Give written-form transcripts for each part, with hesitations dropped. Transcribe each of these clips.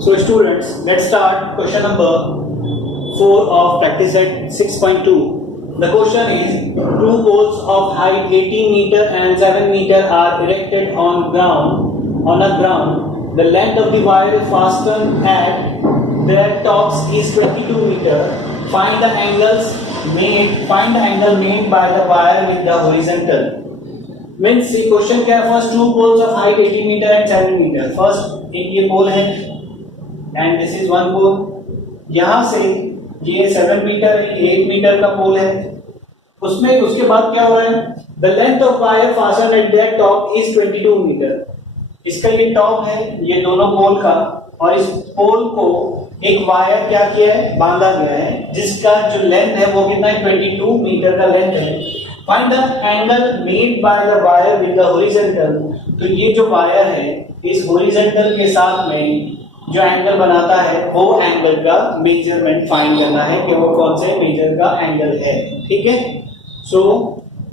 So students, let's start question number 4 of practice set 6.2. The question is, two poles of height 18 meter and 7 meter are erected on a ground. The length of the wire fastened at their tops is 22 meter. Find the angle made by the wire with the horizontal. Means question क्या है? First two poles of height 18 metre and 7 metre. First एक ये pole है and this is one pole. यहां से ये 7 metre 8 metre का पोल है. उसमें उसके बाद क्या हो रहा है? The length of wire fasten at that top is 22 metre. इसका ये टॉप है, ये दोनों पोल का, और इस पोल को एक वायर क्या किया है? बांधा गया है, जिसका जो लेंथ है वो कितना है? 22 मीटर का लेंथ है. Find the angle made by the wire with the horizontal. तो ये जो वायर है इस horizontal के साथ में जो एंगल बनाता है वो एंगल का मेजरमेंट फाइंड करना है कि वो कौन से मेजर का एंगल है. ठीक है. सो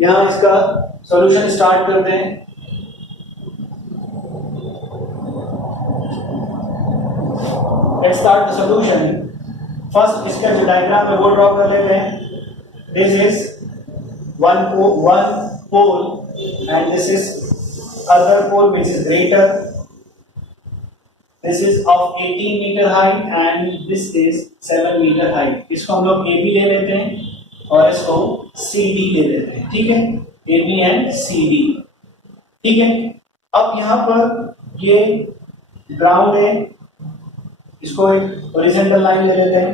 यहाँ इसका सॉल्यूशन स्टार्ट करते हैं. Let's start the solution. First इसका जो डायग्राम है वो ड्रॉ कर लेते हैं. This is one pole and this is other pole which is greater. This is of 18 meter height and this is 7 meter height. इसको हम लोग AB ले लेते हैं और इसको CD ले लेते हैं. ठीक है. AB and CD. ठीक है. अब यहाँ पर ये ग्राउंड है, इसको एक हॉरिजॉन्टल लाइन ले लेते हैं.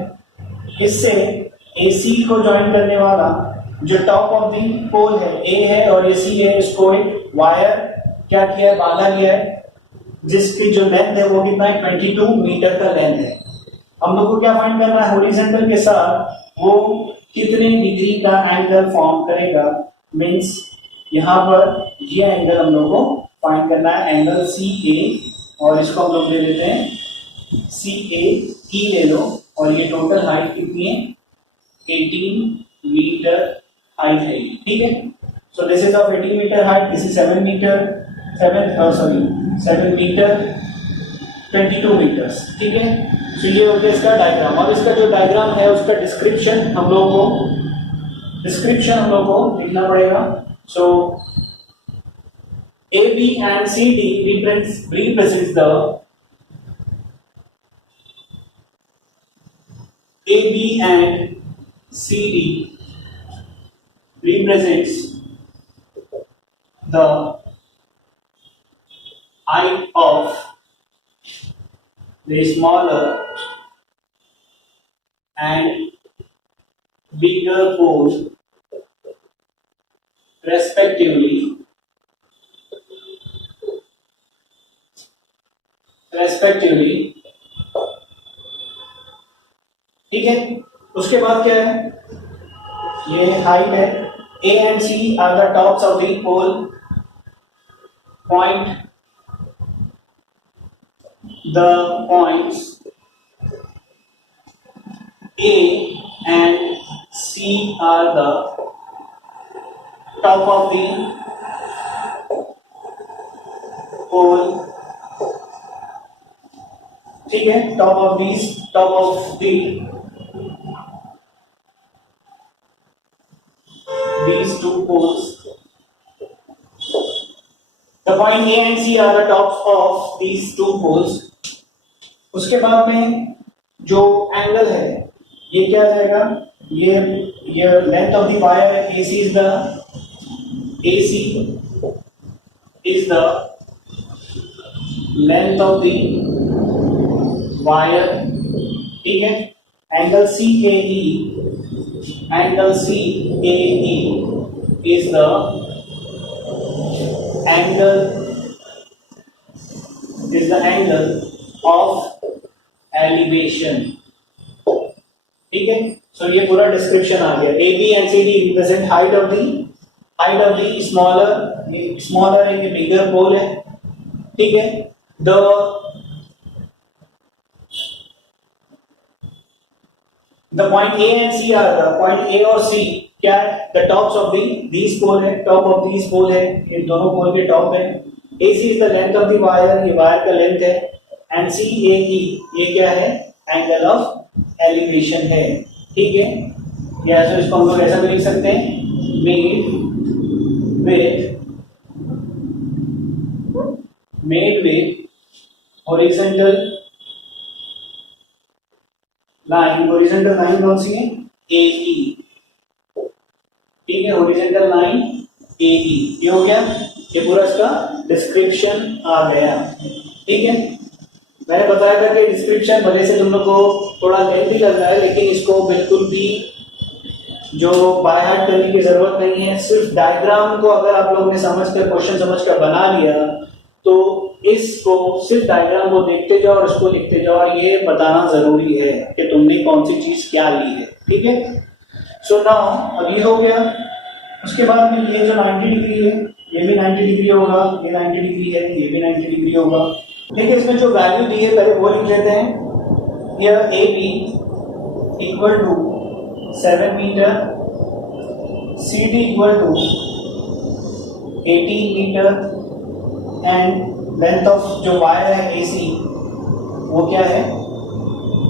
इससे AC को ज्वाइन करने वाला जो टॉप ऑफ दी पोल है ए है और ये सी है, इसको एक वायर क्या किया है? बांधा गया है, जिसकी जो लेंथ है वो कितना है? 22 मीटर का लेंथ है. हम लोग को क्या फाइंड करना है? हॉरिजॉन्टल के साथ वो कितने डिग्री का एंगल फॉर्म करेगा. मींस यहाँ पर ये एंगल हम लोग को फाइंड करना है, एंगल CA, और इसको हम लोग ले लेते हैं CAE ले लो. और ये टोटल हाइट कितनी है? 18 मीटर हाइट है. ठीक है. So this is of 18 metre height, this is 7 metre 7 metre 22 metres. ठीक है. सो ये हो गया इसका डायग्राम. और इसका जो डायग्राम है उसका डिस्क्रिप्शन हम लोग को लिखना पड़ेगा. सो AB and CD represents the AB and CD represents the height of the smaller and bigger pole respectively. ठीक है. उसके बाद क्या है? ये हाइट है. A and C are the tops of the pole. The points A and C are the top of the pole. ठीक है. top of these two poles. The point A and C are the tops of these two poles. उसके बाद में जो angle है ये क्या जाएगा? ये लेंथ ऑफ द वायर है. AC is the length of the wire. ठीक है. Angle CAE is the angle of elevation. ठीक है. सो ये पूरा डिस्क्रिप्शन आ गया. AB and CD represent height of the smaller एक bigger pole है. ठीक है. The point A and C are the point A और C क्या है? The tops of these pole है, top of these pole है, ये दोनों pole के top है. AC is the length of the wire, ये wire का length है. एंड CAE ये क्या है, एंगल ऑफ एलिवेशन है, ठीक है। या तो इसको हम लोग ऐसा भी लिख सकते हैं, मेड विथ हॉरिजॉन्टल लाइन कौन सी है, AE, ठीक है, हॉरिजॉन्टल लाइन AE, ये हो गया, ये पूरा इसका डिस्क्रिप्शन आ गया, ठीक है। मैंने बताया था कि डिस्क्रिप्शन भले से तुम लोग को थोड़ा लेंथी लग रहा है, लेकिन इसको बिल्कुल भी जो बाय हार्ट करने की जरूरत नहीं है। सिर्फ डायग्राम को अगर आप लोगों ने समझकर, क्वेश्चन समझकर बना लिया, तो इसको सिर्फ डायग्राम को देखते जाओ और इसको लिखते जाओ, और ये बताना जरूरी है कि तुमने कौन सी चीज क्या ली है, ठीक है। सो नाउ अब ये हो गया। उसके बाद में ये जो 90 डिग्री है, ये भी 90 डिग्री होगा, ये 90 डिग्री है, ये भी 90 डिग्री होगा। देखिए इसमें जो वैल्यू दी है पहले वो लिख लेते हैं। Here AB equal to 7 metre, CD equal to 18 metre, and length of जो वायर है AC वो क्या है,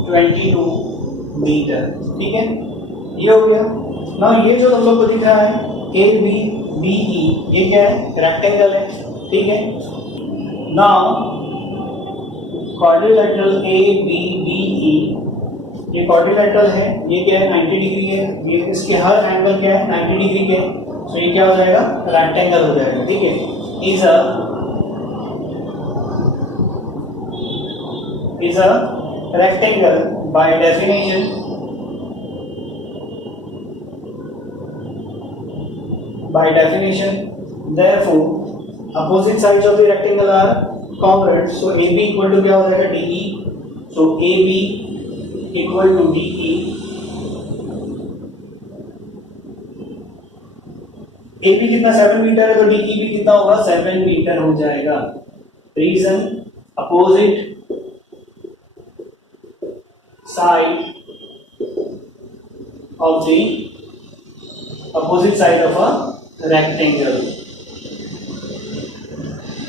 22 मीटर, ठीक है। ये हो गया ना। ये जो तुम लोग को दिख रहा है ABBE, ये क्या है, रेक्टेंगल है, ठीक है। नाउ क्वाड्रिलेटरल ABBE, ये क्वाड्रिलेटरल है, ये क्या है, 90 डिग्री है, ये इसके हर एंगल क्या है, 90 डिग्री के, तो ये क्या हो जाएगा, रेक्टेंगल हो जाएगा, ठीक है। Is a rectangle by definition, therefore opposite sides of the rectangle are congruent, so AB equal to क्या हो जाएगा, DE, so AB equal to DE, AB कितना 7 मीटर है, तो DE भी कितना होगा, 7 मीटर हो जाएगा। Reason, opposite side of a rectangle,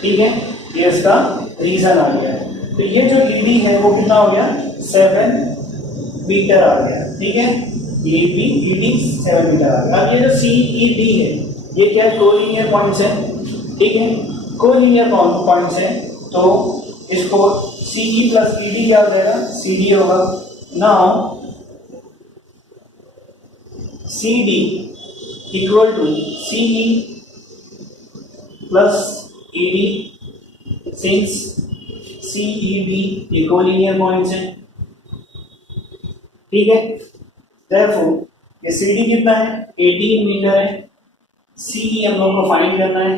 ठीक है। ये इसका रीजन आ गया। तो ये जो ED है वो कितना हो गया, 7 मीटर आ गया, ठीक है। ED 7 मीटर आ गया। अब ये जो CED है, ये क्या है, कोलिनियर पॉइंट्स है, ठीक है, कोलिनियर पॉइंट्स है, तो इसको CE प्लस ED क्या हो जाएगा, CD होगा। Now CD equal to CE plus ED, since CED ये कोलिनियर पॉइंट्स हैं, ठीक है। therefore ये CD कितना है, 18 मीटर है, CE हम लोग को फाइंड करना है,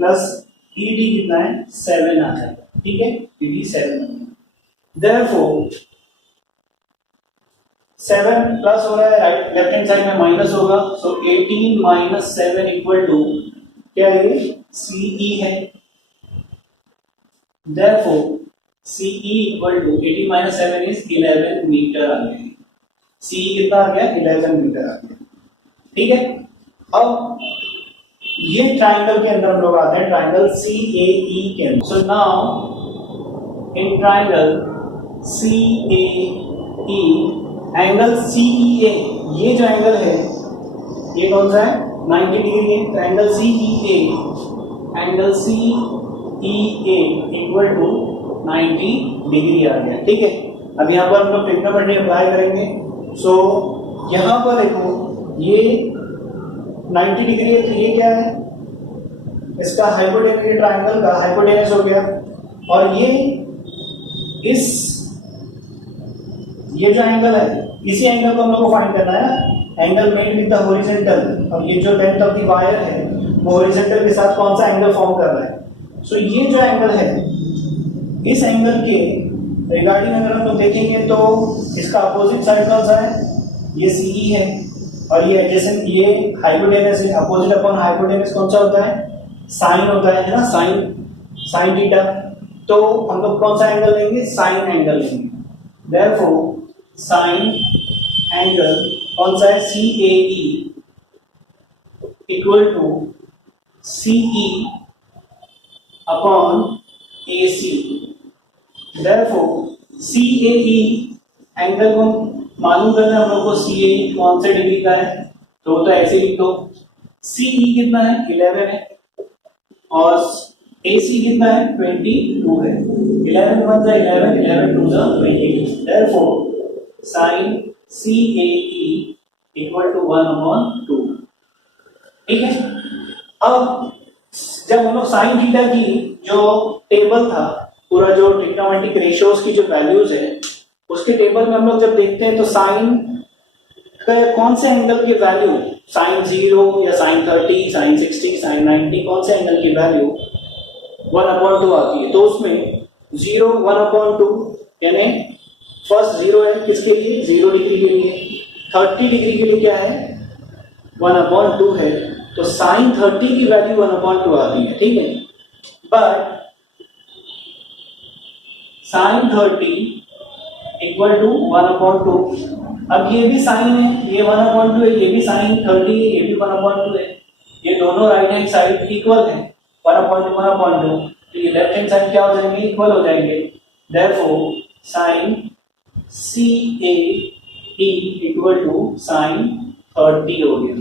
प्लस ED कितना है, 7 आ जाएगा, ठीक है, ED 7 आ जाएगा। therefore 7 प्लस हो रहा है, राइट लेफ्ट हैंड साइड में माइनस होगा, सो 18 माइनस 7 इक्वल टू क्या है, CE है। therefore CE equal to 18 minus 7 is 11 metre आ गया। CE कितना आ गया, 11 मीटर आ गया, ठीक है। अब ये ट्राइंगल के अंदर हम लोग आते हैं, ट्राइंगल CAE के अंदर। सो now in triangle CAE, angle CEA, ये जो एंगल है ये कौन सा है, 90 डिग्री है, तो angle CEA equal to 90 degree आ गया, ठीक है। अब यहाँ पर हम लोग ट्रिग्नोमेट्री अप्लाई करेंगे। सो यहाँ पर देखो ये 90 डिग्री है, तो ये क्या है, इसका हाइपोटेनस, ट्राइंगल का हाइपोटेनस हो गया, और ये जो एंगल है, इसी एंगल को हम लोग को फाइंड करना है ना, angle made with the horizontal, और ये जो लेंथ ऑफ द वायर है वो हॉरिजॉन्टल के साथ कौन सा एंगल फॉर्म कर रहा है। सो ये जो एंगल है, इस एंगल के रिगार्डिंग अगर हम लोग देखेंगे तो इसका अपोजिट साइड कौन सा है, ये CE है, और ये एडजेसेंट, ये हाइपोटेनस है। अपोजिट अपॉन हाइपोटेनस कौन सा होता है, साइन होता है ना, साइन थीटा। तो हम लोग कौन सा एंगल लेंगे, साइन एंगल लेंगे। therefore साइन एंगल कौन सा है, CAE equal to CE upon AC, therefore CAE angle को मालूम करना है हम लोग को, CAE कौन से डिग्री का है, तो ऐसे लिख दो CE कितना है 11 है और AC कितना है 22 है। 11 1 जा 11, 11 2 जा 20। Therefore sin CAE equal to 1/2। ठीक है। अब जब हम लोग साइन थीटा की जो टेबल था, पूरा जो ट्रिग्नोमेट्रिक रेशियोज की जो वैल्यूज है उसके टेबल में हम लोग जब देखते हैं तो साइन कौन से एंगल की वैल्यू, साइन 0 या साइन 30, साइन 60, साइन 90, कौन से एंगल की वैल्यू 1/2 आती है। तो उसमें 0 1/2 यानी फर्स्ट 0 है किसके लिए 0 डिग्री के लिए, 30 डिग्री के लिए क्या है 1/2 है, तो साइन 30 की वैल्यू 1/2 आती है। ठीक है। But sine 30 equal to 1/2। अब ये भी साइन है, ये 1/2 है, ये भी साइन 30 है, ये भी 1/2 है, ये दोनों राइट हैंड साइड इक्वल है 1/2 1/2, तो ये लेफ्ट हैंड साइड क्या हो जाएंगे इक्वल हो जाएंगे। Therefore sine CAE equal to sine 30 हो गया,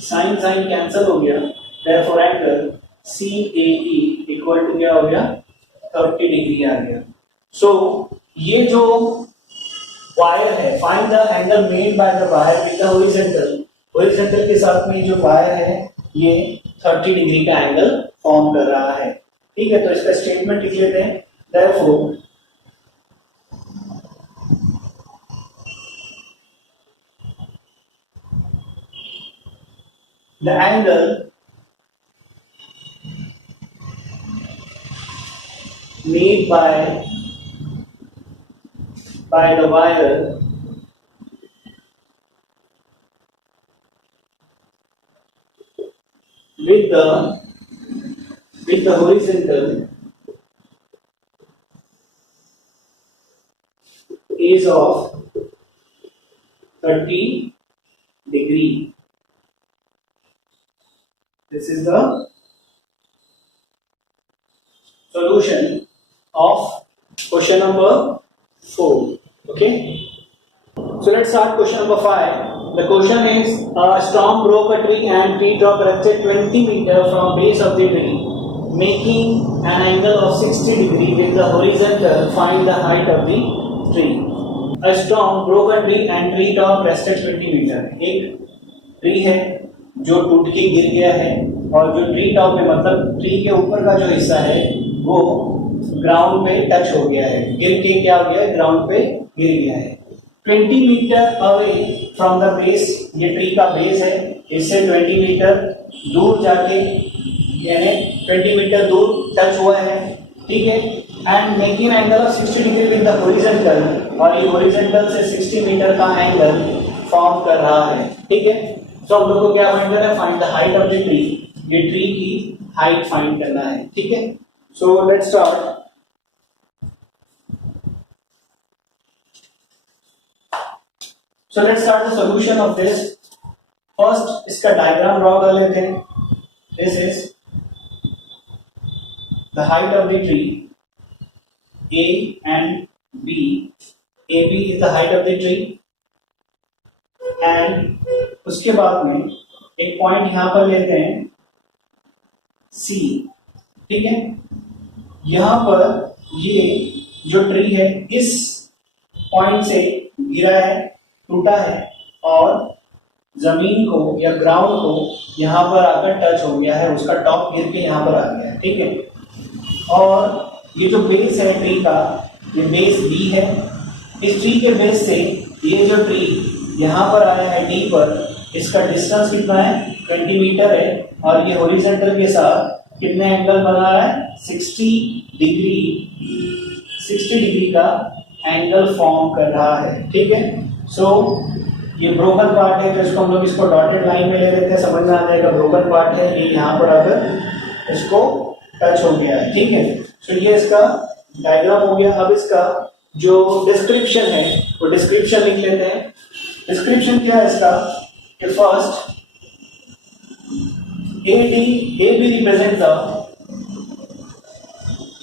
साइन साइन कैंसिल हो गया, therefore angle CAE equal to क्या हो गया 30 डिग्री आ गया। सो ये जो वायर है, find the angle made by the wire with the horizontal, horizontal के साथ में जो वायर है ये 30 डिग्री का एंगल फॉर्म कर रहा है। ठीक है। तो इसका स्टेटमेंट लिख लेते हैं। Therefore the angle made by the wire with the horizontal is of 30 degree. This is the solution of question number 4. Okay. So let's start question number 5. The question is a storm broke a tree and tree top rested 20 meters from base of the tree, making an angle of 60 degree with the horizontal. Find the height of the tree. A storm broke a tree and tree top rested 20 meters. एक tree है जो टूट के गिर गया है और जो ट्री टॉप में मतलब ट्री के ऊपर का जो हिस्सा है वो ग्राउंड पे टच हो गया है, गिर के क्या हो गया है ग्राउंड पे गिर गया है। 20 metre away from the base, ये ट्री का बेस है, इससे 20 मीटर दूर जाके यानी 20 मीटर दूर टच हुआ है। ठीक है। And making angle of 60 degree with the horizontal, और ये हॉरिजॉन्टल से 60 मीटर का एंगल फॉर्म कर रहा है। ठीक है। तो हम लोग को क्या फाइंड करना है, find the height of the tree, ये ट्री की हाइट फाइंड करना है। ठीक है। So let's start. So let's start the solution of this. First इसका डायग्राम ड्रॉ कर लेते हैं। This is the height of the tree, A and B. AB is the height of the tree, and उसके बाद में एक point यहां पर लेते हैं C। ठीक है। यहां पर ये जो ट्री है इस पॉइंट से गिरा है, टूटा है और जमीन को या ग्राउंड को यहां पर आकर टच हो गया है, उसका टॉप गिर के यहां पर आ गया है। ठीक है। और ये जो बेस है ट्री का, ये बेस B है। इस ट्री के बेस से ये जो ट्री यहां पर आया है D पर, इसका डिस्टेंस कितना है 20 मीटर है और ये हॉरिजॉन्टल के साथ कितने एंगल बना रहा है 60 डिग्री का एंगल फॉर्म कर रहा है। ठीक है। सो ये ब्रोकन पार्ट है तो इसको हम लोग इसको डॉटेड लाइन में ले लेते हैं, समझ में आ जाएगा। ब्रोकन पार्ट है ये यहाँ पर आकर इसको टच हो गया है। ठीक है। सो ये इसका डायग्राम हो गया। अब इसका जो डिस्क्रिप्शन है वो डिस्क्रिप्शन लिख लेते हैं। डिस्क्रिप्शन क्या है इसका कि first AB represent the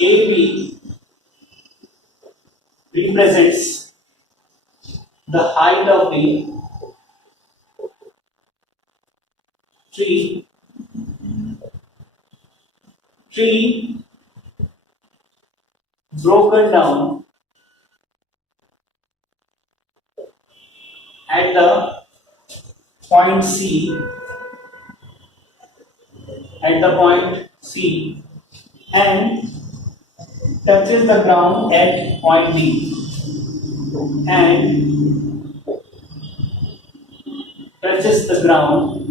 AB represents the height of the tree broken down at the point C and touches the ground at point D and touches the ground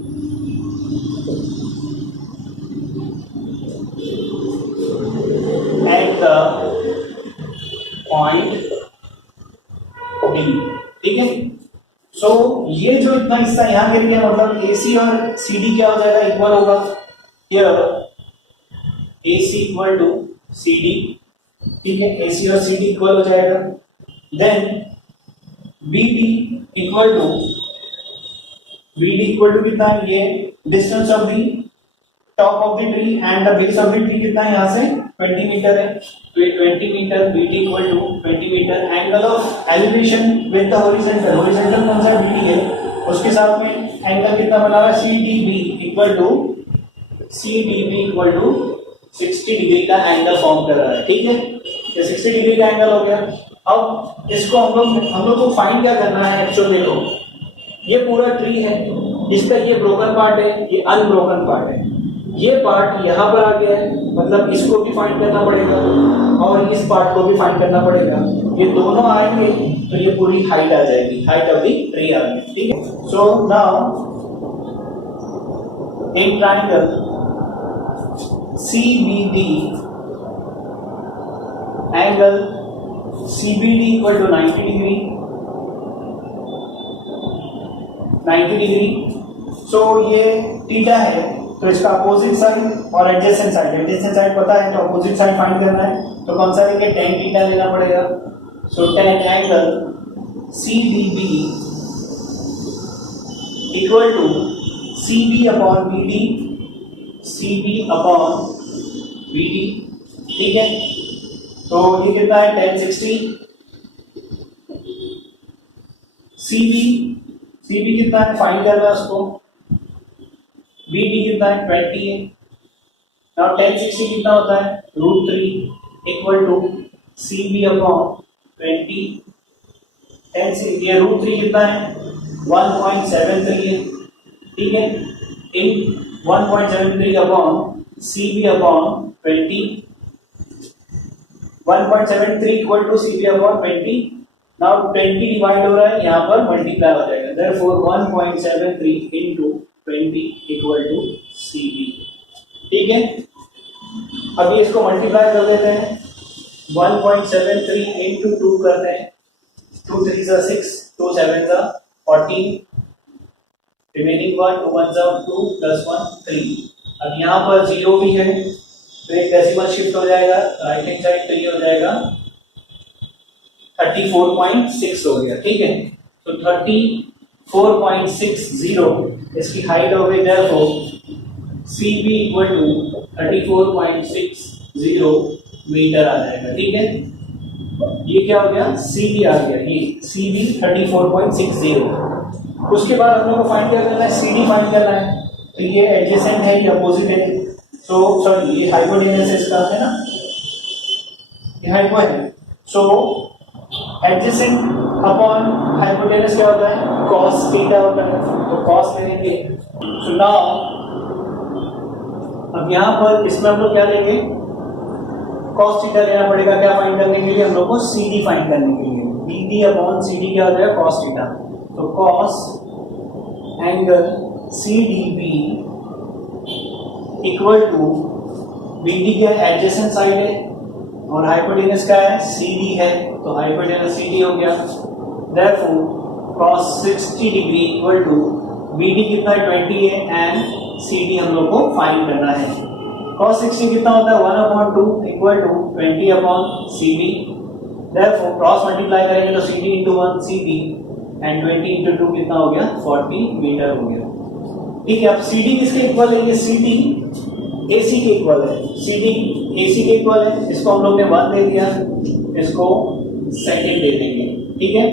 at the point D। ठीक है, सो ये जो इतना हिस्सा यहां गिर गया मतलब AC और CD क्या हो जाएगा, इक्वल होगा। Here AC equal to CD, ठीक है, AC और CD इक्वल हो जाएगा। देन BD इक्वल टू कितना है, ये distance of the top of the tree and the base of the tree कितना है, यहां से 20 मीटर है, तो ये 20 metre, BD equal to 20 metre. Angle of elevation with the horizontal, horizontal कौन सा, BD है, उसके साथ में एंगल कितना बना रहा है, CDB इक्वल टू 60 डिग्री का एंगल फॉर्म कर रहा है। ठीक है, ये 60 डिग्री का एंगल हो गया। अब इसको हम लोग को फाइंड क्या करना है, एक्चुअली देखो ये पूरा ट्री है, इसका ये ब्रोकन पार्ट है, ये अनब्रोकन पार्ट है, ये पार्ट यहाँ पर आ गया है, मतलब इसको भी फाइंड करना पड़ेगा और इस पार्ट को भी फाइंड करना पड़ेगा। ये दोनों आएंगे तो ये पूरी हाइट आ जाएगी, हाइट ऑफ द ट्री आ गई। ठीक है, so now in triangle CBD angle CBD equal to 90 degree. So ये थीटा है, तो इसका अपोजिट साइड और एडजेसेंट साइड पता है, तो अपोजिट साइड फाइंड करना है, तो कौन सा लेंगे, tan थीटा लेना पड़ेगा। So tan angle CDB equal to CB upon BD। ठीक है, तो ये कितना है, tan 60। CB कितना है, फाइंड करना है उसको। BD कितना है, 20 है। नाउ tan 60 कितना होता है, √3 equal to CB upon 20। tan से ये √3 कितना है, 1.73 है। ठीक है, इन 1.73 upon CB upon 20, 1.73 equal to CB upon 20। Now 20 divide हो रहा है, यहाँ पर मल्टीप्लाई हो जाएगा, therefore 1.73 into 20 equal to CB। ठीक है, अभी इसको मल्टीप्लाई कर देते हैं, 1.73 इनटू 2 करते हैं, 2 3 जा 6, 2 7 जा 14, रिमेनिंग 1 2 1 जा 2 प्लस 1 3। अब यहाँ पर 0 भी है, तो एक डेसिमल शिफ्ट हो जाएगा, राइट हैंड साइड, तो ये हो जाएगा 34.6 हो गया। ठीक है, तो 34.60 इसकी हाइट हो गई, therefore CB equal to 34.60 metre आ जाएगा। ठीक है, ये क्या हो गया, CB आ गया, ये CB 34.60। उसके बाद हम लोग को फाइंड करना है, CD फाइंड करना है, तो ये एडजेसेंट है, ये अपोजिट है, सो सॉरी ये हाइपोटेनस इसका है ना, ये हाइपो है। सो एडजेसेंट अपॉन हाइपोटेनस क्या होता है, cos थीटा होता है, तो cos ले लेंगे। सो नाउ अब यहाँ पर इसमें हम लोग क्या लेंगे, cos थीटा लेना पड़ेगा, क्या फाइंड करने के लिए, हम लोग को CD फाइंड करने के लिए। BD अपॉन CD क्या हो जाएगा, cos थीटा, तो cos angle CDB equal to BD क्या एडजेसेंट साइड है और हाइपोटेनस का है, CD है, तो हाइपोटेनस CD हो गया, therefore cos 60 degree equal to BD कितना है, 20 है, एंड CD हम लोग को फाइंड करना है। cos 60 कितना होता है, 1/2 equal to 20 upon CB, therefore cross multiply करेंगे तो CD into 1 CB and 20 into 2 कितना हो गया, 40 मीटर हो गया। ठीक है, अब CD किसके इक्वल है, ये CD AC के इक्वल है, CD AC के इक्वल है, इसको हम लोग ने 1 दे दिया, इसको सेकंड दे देंगे, ठीक है,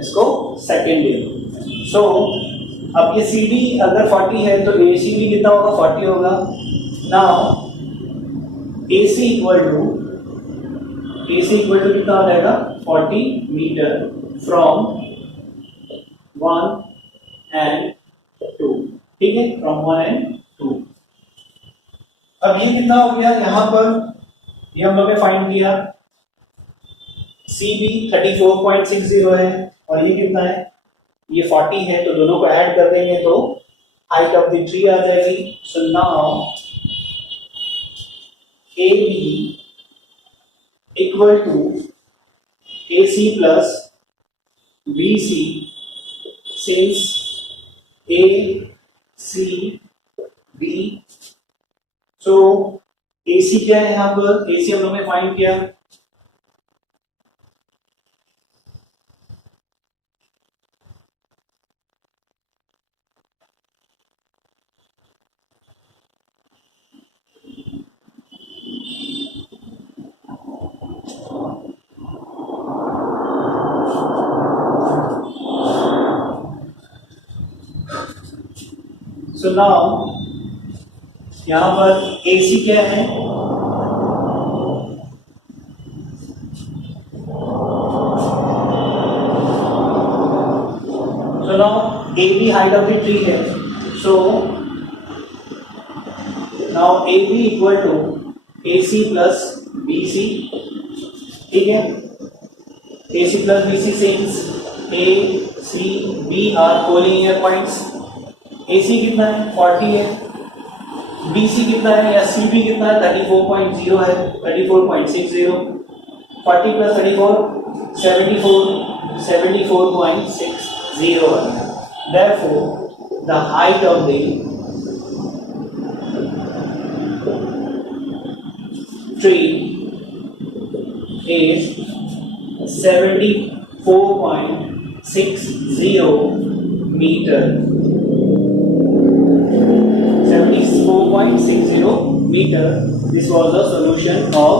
इसको सेकंड दे दो। सो अब ये CD अगर 40 है तो AC भी कितना होगा, 40 होगा। नाउ AC इक्वल टू कितना हो जाएगा, 40 मीटर फ्रॉम 1 and 2, ठीक है, फ्रॉम 1 and 2। अब ये कितना हो गया, यहां पर ये हम लोग ने फाइंड किया, CB 34.60 है और ये कितना है, ये 40 है, तो दोनों को ऐड कर देंगे तो हाइट ऑफ द ट्री आ जाएगी। So now AB equal to AC plus BC, since ACB, so AC क्या है, यहां पर AC हम लोग ने फाइंड किया, सो नाउ यहां पर AC क्या है, so now AB height of the tree है, so now AB equal to AC plus BC, ठीक है, AC plus BC since A C B are collinear points. AC कितना है, 40 है, BC कितना है या CB कितना है, 34.0 है, 34.60, 40 प्लस 34 74.60 है। Therefore the height of the tree is 74.60 meter, 74.60 meter. This was the solution of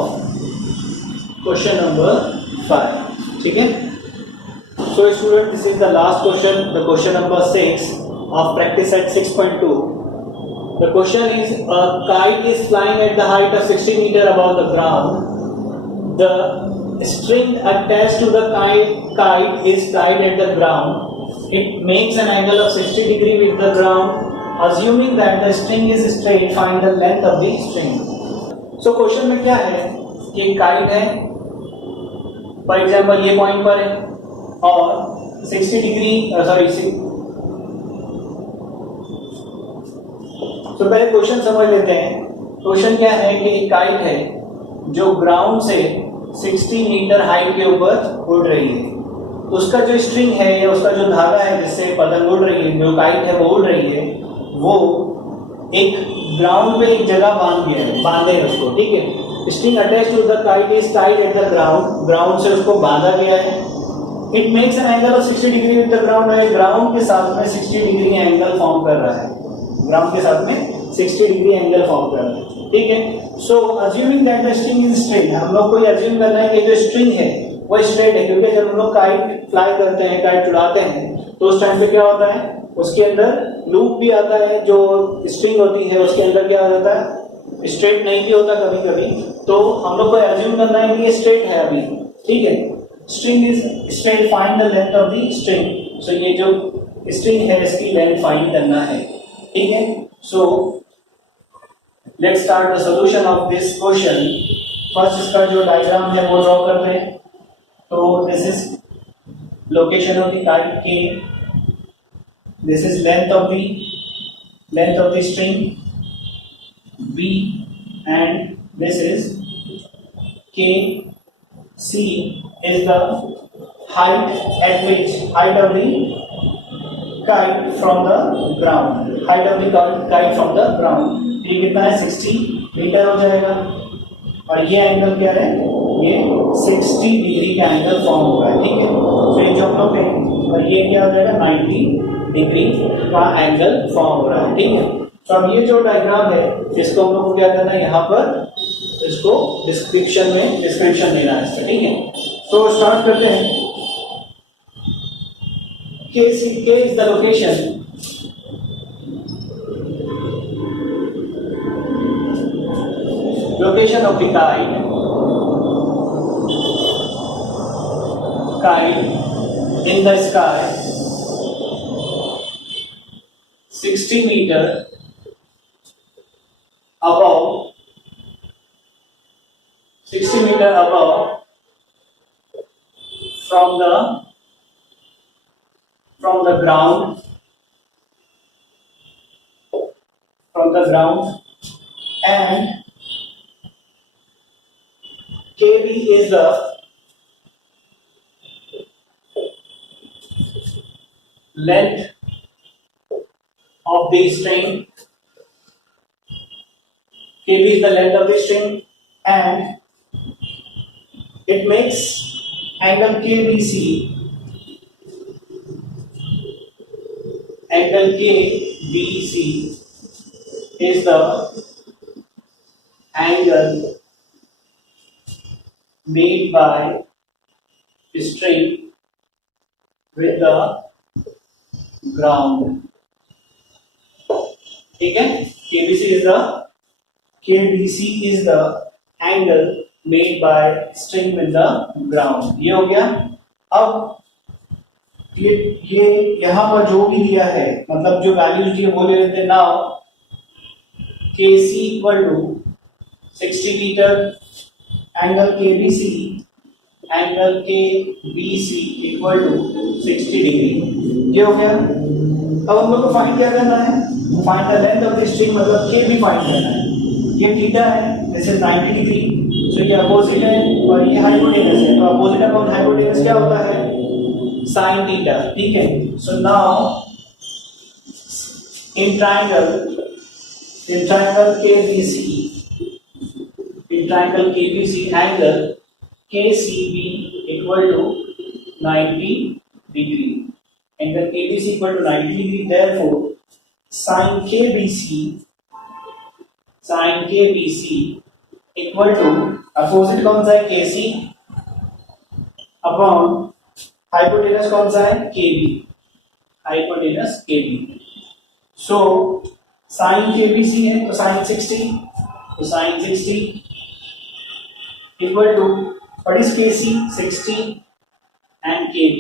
question number 5, ठीक है। So student, this is the last question, the question number 6 of practice set 6.2. The question is, a kite is flying at the height of 60 meter above the ground. The string attached to the kite is tied at the ground. It makes an angle of 60 degree with the ground. Assuming that the string is straight, find the length of the string. So question में क्या है कि kite है, for example ये point पर है और 60 degree तो पहले क्वेश्चन समझ लेते हैं। क्वेश्चन क्या है कि एक काइट है जो ग्राउंड से 60 मीटर हाइट के ऊपर उड़ रही है, उसका जो स्ट्रिंग है या उसका जो धागा है जिससे पतंग उड़ रही है, जो काइट है वो उड़ रही है, वो एक ग्राउंड पे एक जगह बांधे हैं उसको, ठीक है। String attach to the kite is tied at the ground, ground से उसको बांधा गया है। It makes an angle of 60 degree with the ground, है ग्राउंड के साथ में 60 डिग्री एंगल फॉर्म कर रहा है, ग्राउंड के साथ में 60 डिग्री एंगल फॉर्म कर रहा है, ठीक है। So assuming that the string is straight, हम लोग को ये अज्यूम करना है कि जो स्ट्रिंग है वो स्ट्रेट है, क्योंकि जब हम लोग काइट फ्लाई करते हैं, काइट उड़ाते हैं, तो उस टाइम पे क्या होता है, उसके अंदर लूप भी आता है, जो स्ट्रिंग होती है उसके अंदर क्या हो जाता है, स्ट्रेट नहीं भी होता कभी कभी, तो हम लोग को अज्यूम करना है कि ये स्ट्रेट है अभी, ठीक है। String is straight, find the length of the string. So ये जो स्ट्रिंग है इसकी लेंथ फाइंड करना है, ठीक है। So let's start the solution of this question. First इसका जो डायग्राम है वो ड्रॉ करते हैं। तो this is location of the kite के, this is length of the string B, and this is K. C is the height at which height of the kite from the ground, height of the kite from the ground, ये कितना है, 60 metre हो जाएगा, और ये angle क्या है, ये 60 डिग्री का एंगल फॉर्म होगा, ठीक है। तो ये जो हम लोग करेंगे, और ये क्या हो जाएगा, 90 डिग्री का एंगल फॉर्म हो रहा है, ठीक है। तो अब ये जो डायग्राम है इसको हम लोग को क्या करना है, यहाँ पर इसको डिस्क्रिप्शन देना है इसका, ठीक है। तो स्टार्ट करते हैं. K is the location of the kite in the sky 60 meter above 60 meter above from the ground and KB is the length of the string. KB is the length of the string and it makes angle KBC. Angle KBC is the angle made by string with the ground. ठीक है, KBC is the angle made by string with the ground. ये हो गया. अब ये यहां पर जो भी दिया है, मतलब जो वैल्यूज दिए वो ले लेते हैं. Now KC equal to 60 metre, angle KBC equal to 60 degree. ये हो गया. अब हम लोग को फाइंड क्या करना है? Find the length of the string, मतलब K भी फाइंड करना है. ये थीटा है, दिस इज 90 डिग्री, सो ये अपोजिट है और ये हाइपोटेनस है. तो अपोजिट अपॉन हाइपोटेनस क्या होता है? Sine theta. ठीक है. So now in triangle KBC angle KCB equal to 90 degree. Angle KBC equal to 90 degree. Therefore, sin KBC equal to opposite कौन सा है? KC अपॉन हाइपोटेनस कौन सा है? KB. So sin KBC है तो sin 60 equal to what is KC? 60 and KB.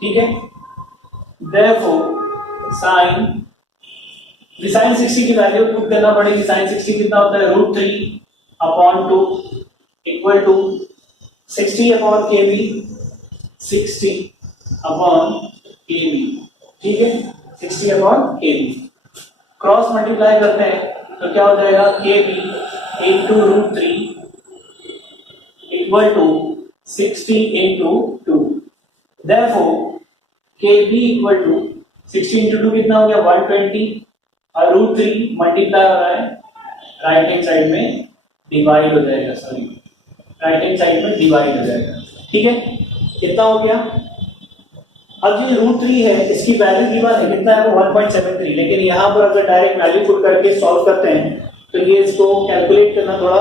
ठीक है. Therefore sin 60 की वैल्यू पुट करना पड़ेगी. sin 60 कितना होता है? √3 upon 2 equal to 60 upon KB. ठीक है. 60 अपॉन KB क्रॉस मल्टीप्लाई करते हैं तो क्या हो जाएगा? KB into √3 equal to 60 into 2. Therefore KB equal to 60 into 2 कितना हो गया? 120 और √3 मल्टीप्लाई हो रहा है राइट हैंड साइड में डिवाइड हो जाएगा. ठीक है. कितना हो गया? अब ये √3 है, इसकी वैल्यू गिवन है कितना है? वो 1.73. लेकिन यहाँ पर अगर डायरेक्ट वैल्यू पुट करके सॉल्व करते हैं तो ये इसको कैलकुलेट करना थोड़ा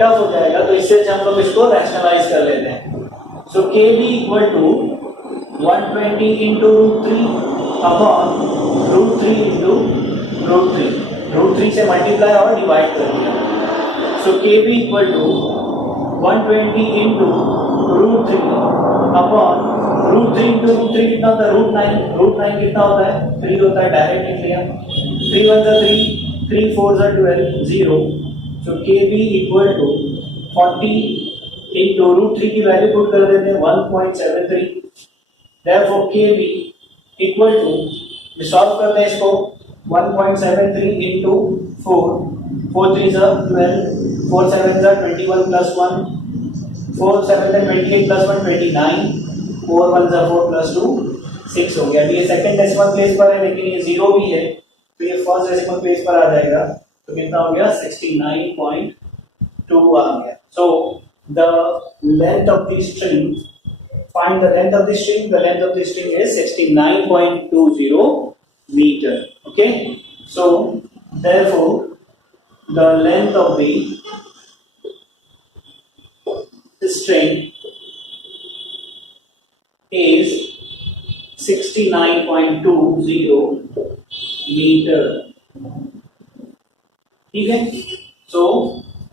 टफ हो जाएगा. तो इससे हम लोग इसको रैशनलाइज कर लेते हैं. So KB equal to 120 into √3 upon √3 into √3 से मल्टीप्लाई और डिवाइड कर दिया. So KB equal to 120 into √3 upon √3 into √3 कितना होता है? √9 कितना होता है? 3 होता है. डायरेक्ट लिख लिया. 3 1 जा 3, 3 4 जा 12, 0. सो KB इक्वल टू 40 इंटू √3 की वैल्यू पुट कर देते हैं 1.73. Therefore KB equal to solve करते हैं इसको 1.73 इंटू 4, 4 3 जा 12, 4 7 जा 21 प्लस 1, 4 7 जा 28 प्लस 1 29, 4 1 जा 4 प्लस 2 6 हो गया. ये सेकंड डेसिमल प्लेस पर है लेकिन ये 0 भी है तो ये फर्स्ट डेसिमल प्लेस पर आ जाएगा. तो कितना हो गया? 69.2 आ गया. So the length of the string, find the length of the string. The length of the string is 69.20 meter. Okay, so therefore the length of the string 69.20 metre. ठीक है, so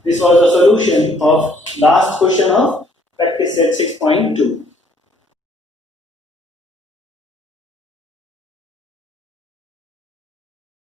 this was the solution of last question of practice set 6.2।